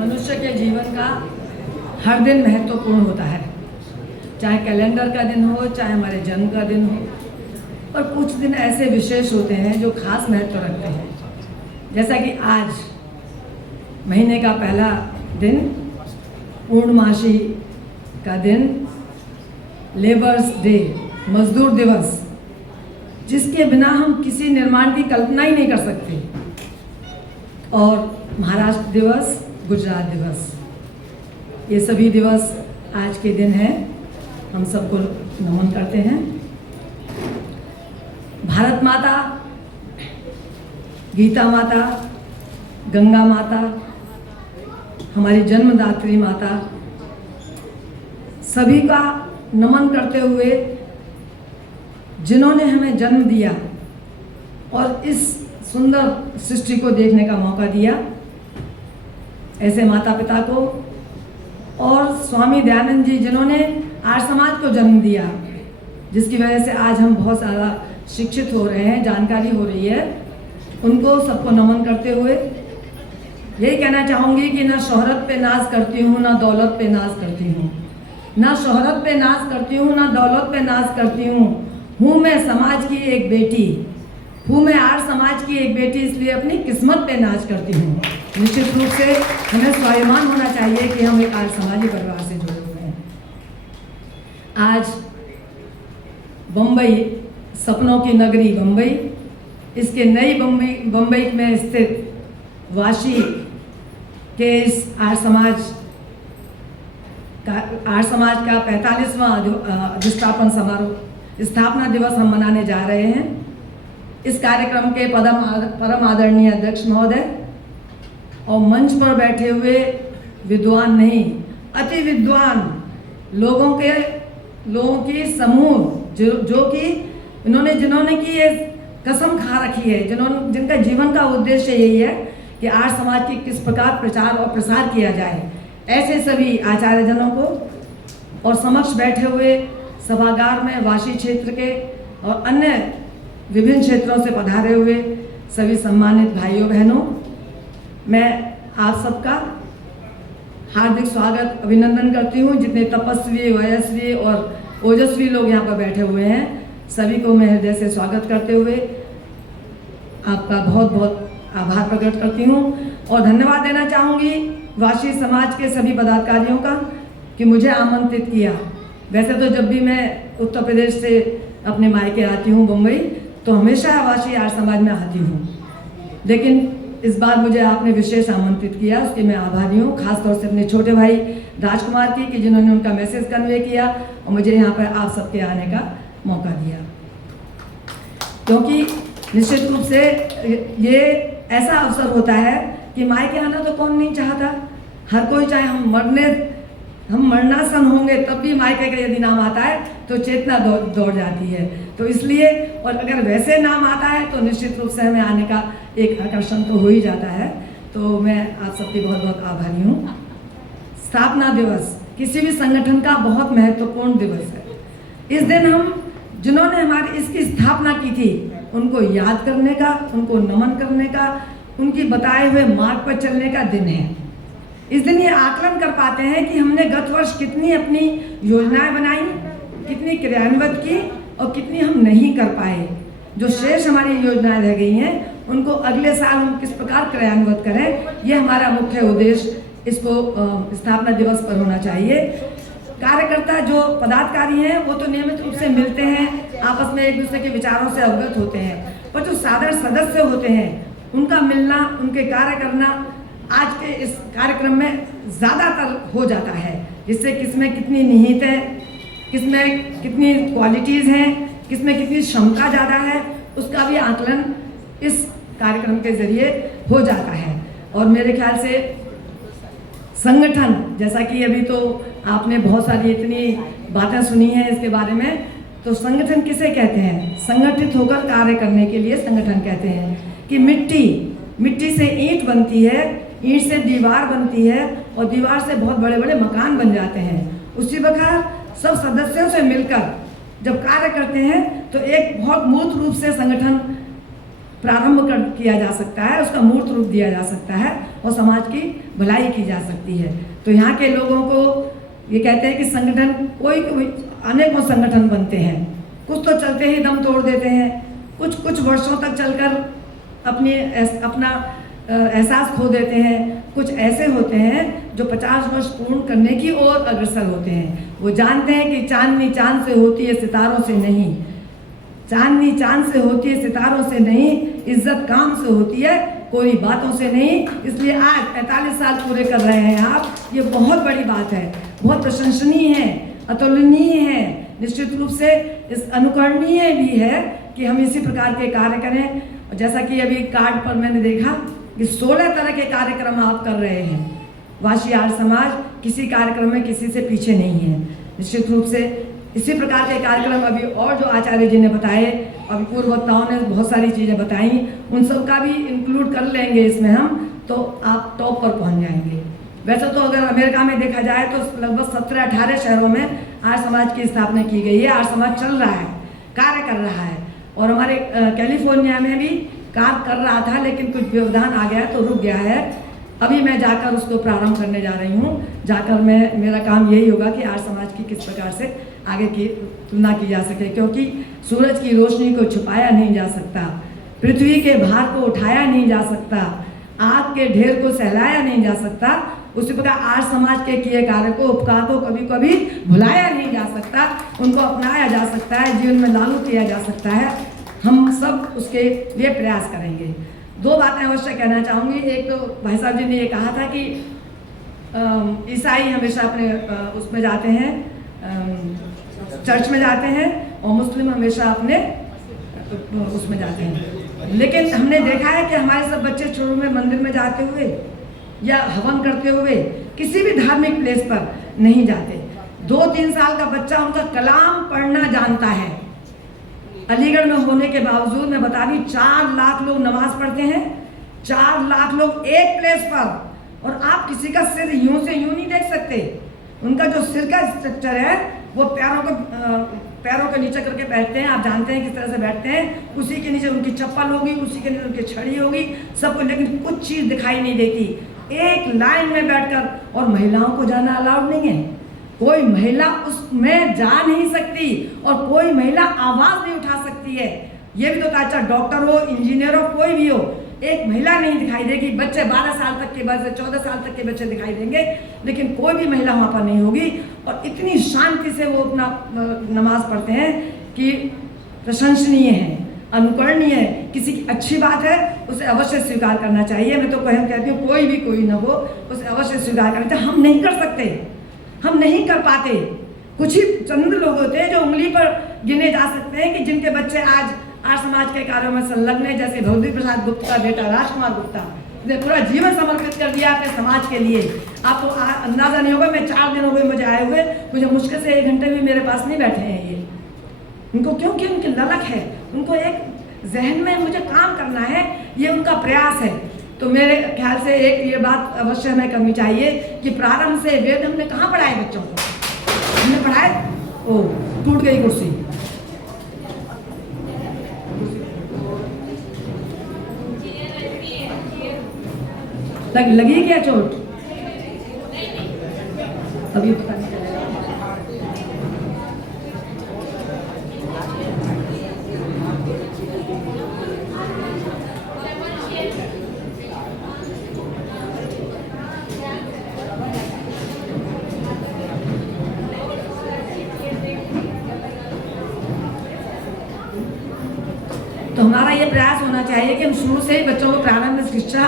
मनुष्य के जीवन का हर दिन महत्वपूर्ण होता है, चाहे कैलेंडर का दिन हो, चाहे हमारे जन्म का दिन हो। पर कुछ दिन ऐसे विशेष होते हैं जो खास महत्व रखते हैं, जैसा कि आज महीने का पहला दिन, पूर्णमासी का दिन, लेबर्स डे, मजदूर दिवस, जिसके बिना हम किसी निर्माण की कल्पना ही नहीं कर सकते, और महाराष्ट्र दिवस, गुजरात दिवस, ये सभी दिवस आज के दिन हैं। हम सबको नमन करते हैं। भारत माता, गीता माता, गंगा माता, हमारी जन्मदात्री माता, सभी का नमन करते हुए जिन्होंने हमें जन्म दिया और इस सुंदर सृष्टि को देखने का मौका दिया, ऐसे माता पिता को, और स्वामी दयानंद जी जिन्होंने आर्य समाज को जन्म दिया, जिसकी वजह से आज हम बहुत ज़्यादा शिक्षित हो रहे हैं, जानकारी हो रही है, उनको सबको नमन करते हुए यही कहना चाहूँगी कि ना शोहरत पे नाज करती हूँ, ना दौलत पे नाज करती हूँ, ना शोहरत पे नाज करती हूँ, ना दौलत पे नाज करती हूँ मैं समाज की एक बेटी, हूँ मैं आर्य समाज की एक बेटी, इसलिए अपनी किस्मत पे नाज करती हूँ। निश्चित रूप से हमें स्वाभिमान होना चाहिए कि हम एक आर्य समाजी परिवार से जुड़े हुए हैं। आज बम्बई, सपनों की नगरी बम्बई, इसके नई बम्बई में स्थित वाशी के इस आर्य समाज का 45वां अधिष्ठापन समारोह, स्थापना दिवस हम मनाने जा रहे हैं। इस कार्यक्रम के परम आदरणीय अध्यक्ष महोदय और मंच पर बैठे हुए विद्वान नहीं, अति विद्वान लोगों की समूह जो कि जिन्होंने की ये कसम खा रखी है, जिनका जीवन का उद्देश्य यही है कि आर्य समाज की किस प्रकार प्रचार और प्रसार किया जाए, ऐसे सभी आचार्यजनों को और समक्ष बैठे हुए सभागार में वाशी क्षेत्र के और अन्य विभिन्न क्षेत्रों से पधारे हुए सभी सम्मानित भाइयों बहनों, मैं आप सबका हार्दिक स्वागत, अभिनंदन करती हूँ। जितने तपस्वी, वयस्वी और ओजस्वी लोग यहाँ पर बैठे हुए हैं, सभी को मैं हृदय से स्वागत करते हुए आपका बहुत बहुत आभार प्रकट करती हूँ और धन्यवाद देना चाहूँगी वाशी समाज के सभी पदाधिकारियों का कि मुझे आमंत्रित किया। वैसे तो जब भी मैं उत्तर प्रदेश से अपने मायके आती हूँ मुंबई, तो हमेशा वाशी आर्य समाज में आती हूँ, लेकिन इस बार मुझे आपने विशेष आमंत्रित किया, उसके मैं आभारी हूँ। खासतौर से अपने छोटे भाई राजकुमार की, कि जिन्होंने उनका मैसेज कन्वे किया और मुझे यहाँ पर आप सबके आने का मौका दिया, क्योंकि निश्चित रूप से ये ऐसा अवसर होता है कि मायके आना तो कौन नहीं चाहता, हर कोई चाहे। हम मरणासन होंगे तब भी मायके का यदि नाम आता है तो चेतना दौड़ जाती है। तो इसलिए, और अगर वैसे नाम आता है तो निश्चित रूप से हमें आने का एक आकर्षण तो हो ही जाता है। तो मैं आप सबकी बहुत बहुत आभारी हूँ। स्थापना दिवस किसी भी संगठन का बहुत महत्वपूर्ण दिवस है। इस दिन हम जिन्होंने हमारी इसकी स्थापना की थी उनको याद करने का, उनको नमन करने का, उनकी बताए हुए मार्ग पर चलने का दिन है। इस दिन ये आकलन कर पाते हैं कि हमने गत वर्ष कितनी अपनी योजनाएं बनाई, कितनी क्रियान्वित की और कितनी हम नहीं कर पाए। जो शेष हमारी योजनाएं रह गई हैं उनको अगले साल हम किस प्रकार क्रियान्वित करें, ये हमारा मुख्य उद्देश्य इसको स्थापना दिवस पर होना चाहिए। कार्यकर्ता जो पदाधिकारी हैं वो तो नियमित रूप से मिलते हैं, आपस में एक दूसरे के विचारों से अवगत होते हैं, पर जो साधारण सदस्य होते हैं उनका मिलना, उनके कार्य करना आज के इस कार्यक्रम में ज़्यादातर हो जाता है, जिससे किसमें कितनी निहित है, किसमें कितनी क्वालिटीज़ हैं, किसमें कितनी क्षमता ज़्यादा है, उसका भी आकलन इस कार्यक्रम के ज़रिए हो जाता है। और मेरे ख्याल से संगठन, जैसा कि अभी तो आपने बहुत सारी इतनी बातें सुनी हैं इसके बारे में, तो संगठन किसे कहते हैं? संगठित होकर कार्य करने के लिए संगठन कहते हैं। कि मिट्टी से ईंट बनती है, ईंट से दीवार बनती है और दीवार से बहुत बड़े बड़े मकान बन जाते हैं। उसी प्रकार सब सदस्यों से मिलकर जब कार्य करते हैं तो एक बहुत मूर्त रूप से संगठन प्रारंभ किया जा सकता है, उसका मूर्त रूप दिया जा सकता है और समाज की भलाई की जा सकती है। तो यहाँ के लोगों को ये कहते हैं कि संगठन कोई अनेकों संगठन बनते हैं, कुछ तो चलते ही दम तोड़ देते हैं, कुछ वर्षों तक चलकर अपना एहसास खो देते हैं, कुछ ऐसे होते हैं जो 50 वर्ष पूर्ण करने की ओर अग्रसर होते हैं। वो जानते हैं कि चांदनी चांद से होती है सितारों से नहीं, चांदनी चांद से होती है सितारों से नहीं, इज्जत काम से होती है कोई बातों से नहीं। इसलिए आज 45 साल पूरे कर रहे हैं आप, ये बहुत बड़ी बात है, बहुत प्रशंसनीय है, अतुलनीय है, निश्चित रूप से इस अनुकरणीय भी है कि हम इसी प्रकार के कार्य करें। जैसा कि अभी कार्ड पर मैंने देखा कि 16 तरह के कार्यक्रम आप कर रहे हैं। वाशी आर्य समाज किसी कार्यक्रम में किसी से पीछे नहीं है। निश्चित रूप से इसी प्रकार के कार्यक्रम अभी और जो आचार्य जी ने बताए, अभी पूर्व वक्ताओं ने बहुत सारी चीज़ें बताई, उन सब का भी इंक्लूड कर लेंगे इसमें हम, तो आप टॉप पर पहुंच जाएंगे। वैसे तो अगर अमेरिका में देखा जाए तो लगभग 17-18 शहरों में आर्य समाज की स्थापना की गई है। आर्य समाज चल रहा है, कार्य कर रहा है, और हमारे कैलिफोर्निया में भी कार्य कर रहा था, लेकिन कुछ व्यवधान आ गया तो रुक गया है। अभी मैं जाकर उसको प्रारंभ करने जा रही हूँ। जाकर मेरा काम यही होगा कि आर्य समाज की किस प्रकार से आगे की तुलना की जा सके, क्योंकि सूरज की रोशनी को छुपाया नहीं जा सकता, पृथ्वी के भार को उठाया नहीं जा सकता, आग के ढेर को सहलाया नहीं जा सकता। उसी प्रकार आर्य समाज के किए कार्य को, उपकार को कभी कभी भुलाया नहीं जा सकता, उनको अपनाया जा सकता है, जीवन में लागू किया जा सकता है। हम सब उसके लिए प्रयास करेंगे। 2 बातें अवश्य कहना चाहूँगी। एक तो भाई साहब जी ने ये कहा था कि ईसाई हमेशा अपने उसमें जाते हैं, चर्च में जाते हैं, और मुस्लिम हमेशा अपने उसमें जाते हैं। लेकिन हमने देखा है कि हमारे सब बच्चे शुरू में मंदिर में जाते हुए या हवन करते हुए किसी भी धार्मिक प्लेस पर नहीं जाते। 2-3 साल का बच्चा उनका कलाम पढ़ना जानता है। अलीगढ़ में होने के बावजूद मैं बता रही, 4 लाख लोग नमाज पढ़ते हैं, 4 लाख लोग एक प्लेस पर, और आप किसी का सिर यूं से यूं नहीं देख सकते। उनका जो सिर का स्ट्रक्चर है वो पैरों के नीचे करके बैठते हैं। आप जानते हैं किस तरह से बैठते हैं। उसी के नीचे उनकी चप्पल होगी, उसी के नीचे उनकी छड़ी होगी, सब कुछ, लेकिन कुछ चीज़ दिखाई नहीं देती। एक लाइन में बैठकर, और महिलाओं को जाना अलाउड नहीं है। कोई महिला उसमें जा नहीं सकती और कोई महिला आवाज़ नहीं उठा सकती है। ये भी तो अच्छा, डॉक्टर हो, इंजीनियर हो, कोई भी हो, एक महिला नहीं दिखाई देगी। बच्चे 12 साल तक के, बच्चे 14 साल तक के बच्चे दिखाई देंगे, लेकिन कोई भी महिला वहाँ पर नहीं होगी। और इतनी शांति से वो अपना नमाज पढ़ते हैं कि प्रशंसनीय है, अनुकरणीय है। किसी की अच्छी बात है उसे अवश्य स्वीकार करना चाहिए। मैं तो कहती हूँ कोई भी कोई न हो, उसे अवश्य स्वीकार करना चाहिए। हम नहीं कर सकते, हम नहीं कर पाते। कुछ ही चंद लोग होते हैं जो उंगली पर गिने जा सकते हैं कि जिनके बच्चे आज आर्य समाज के कार्यों में संलग्न है। जैसे भगवती प्रसाद गुप्ता का बेटा राजकुमार गुप्ता ने पूरा जीवन समर्पित कर दिया अपने समाज के लिए। आपको अंदाजा नहीं होगा, मैं 4 दिन हो गए मुझे आए हुए, मुझे मुश्किल से 1 घंटे भी मेरे पास नहीं बैठे हैं ये। उनको क्योंकि उनकी ललक है, उनको एक जहन में मुझे काम करना है, ये उनका प्रयास है। तो मेरे ख्याल से एक ये बात अवश्य हमें करनी चाहिए कि प्रारंभ से वेद हमने कहाँ पढ़ाए बच्चों को? हमने पढ़ाए, ओ टूट गई कुर्सी। लगी क्या चोट? अभी पता नहीं। तो हमारा ये प्रयास होना चाहिए कि हम शुरू से ही बच्चों को प्रारंभिक शिक्षा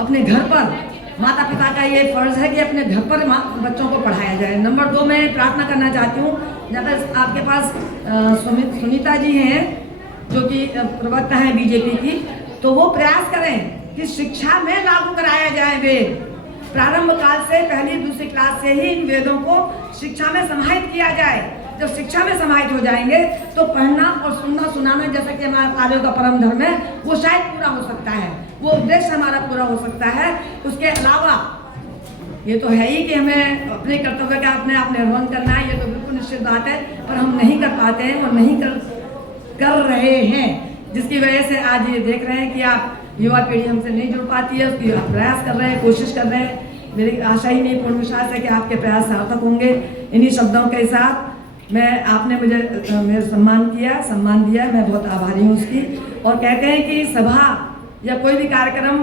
अपने घर पर, माता पिता का ये फर्ज है कि अपने घर पर बच्चों को पढ़ाया जाए। नंबर 2 मैं प्रार्थना करना चाहती हूँ, जब आपके पास सुनीता जी हैं जो कि प्रवक्ता हैं बीजेपी की, तो वो प्रयास करें कि शिक्षा में लागू कराया जाए वेद। प्रारंभ काल से 1ली-2री क्लास से ही इन वेदों को शिक्षा में समाहित किया जाए। जब शिक्षा में समाहित हो जाएंगे तो पढ़ना और सुनना सुनाना, जैसा कि हमारा आर्यों का परम धर्म है, वो शायद पूरा हो सकता है, वो उद्देश्य हमारा पूरा हो सकता है। उसके अलावा ये तो है ही कि हमें अपने कर्तव्य का अपने आप निर्वहन करना है, ये तो बिल्कुल निश्चित बात है, पर हम नहीं कर पाते हैं और नहीं कर रहे हैं। जिसकी वजह से आज ये देख रहे हैं कि आप युवा पीढ़ी हमसे नहीं जुड़ पाती है, उसकी आप प्रयास कर रहे हैं, कोशिश कर रहे हैं। मेरी आशा ही नहीं, पूर्ण विश्वास है कि आपके प्रयास सार्थक होंगे। इन्हीं शब्दों के साथ मैं आपने मुझे मेरे सम्मान दिया, मैं बहुत आभारी हूँ उसकी। और कहते हैं कि सभा या कोई भी कार्यक्रम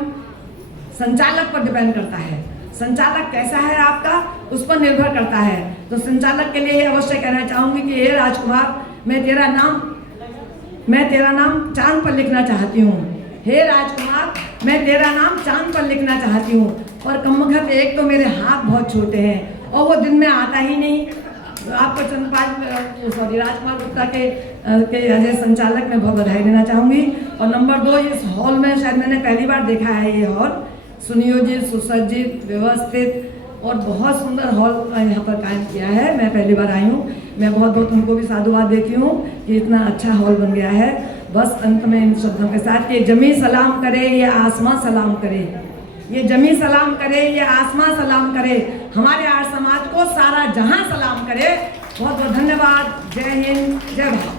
संचालक पर डिपेंड करता है, संचालक कैसा है आपका उस पर निर्भर करता है। तो संचालक के लिए अवश्य कहना चाहूँगी कि हे राजकुमार, मैं तेरा नाम चांद पर लिखना चाहती हूँ। हे राजकुमार, मैं तेरा नाम चांद पर लिखना चाहती हूँ, पर कमबख्त एक तो मेरे हाथ बहुत छोटे हैं और वो दिन में आता ही नहीं। आपको राजकुमार गुप्ता के एज संचालक में बहुत बधाई देना चाहूँगी। और नंबर 2, इस हॉल में शायद मैंने पहली बार देखा है, ये हॉल सुनियोजित, सुसज्जित, व्यवस्थित और बहुत सुंदर हॉल यहाँ पर कायम किया है। मैं पहली बार आई हूँ, मैं बहुत बहुत उनको भी साधुवाद देती हूँ कि इतना अच्छा हॉल बन गया है। बस अंत में इन शब्दों के साथ, ये जमी सलाम करे, ये आसमां सलाम करे, ये जमी सलाम करे, ये आसमां सलाम करे, हमारे आर्य समाज को सारा जहां सलाम करे। बहुत बहुत धन्यवाद। जय हिंद, जय भारत।